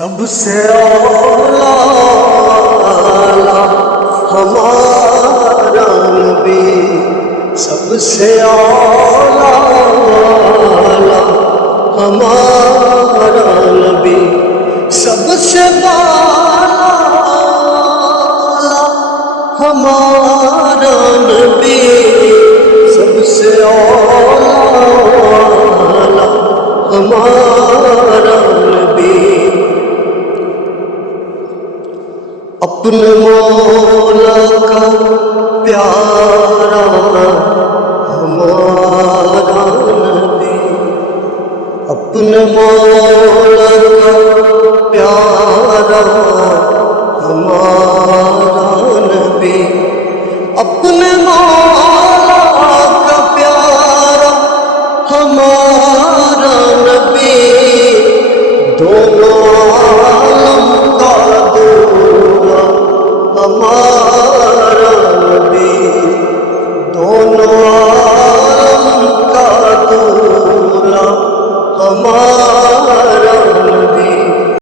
سب سے اولا ہمارا نبی، سب سے اولا ہمارا نبی، سب سے بالا ہمارا نبی، سب سے اولا ہمارا نبی، اپنے مولا کا پیارا ہمارا نبی، اپنے مولا کا پیارا ہمارا نبی، اپنے مولا کا پیارا ہمارا نبی، دونوں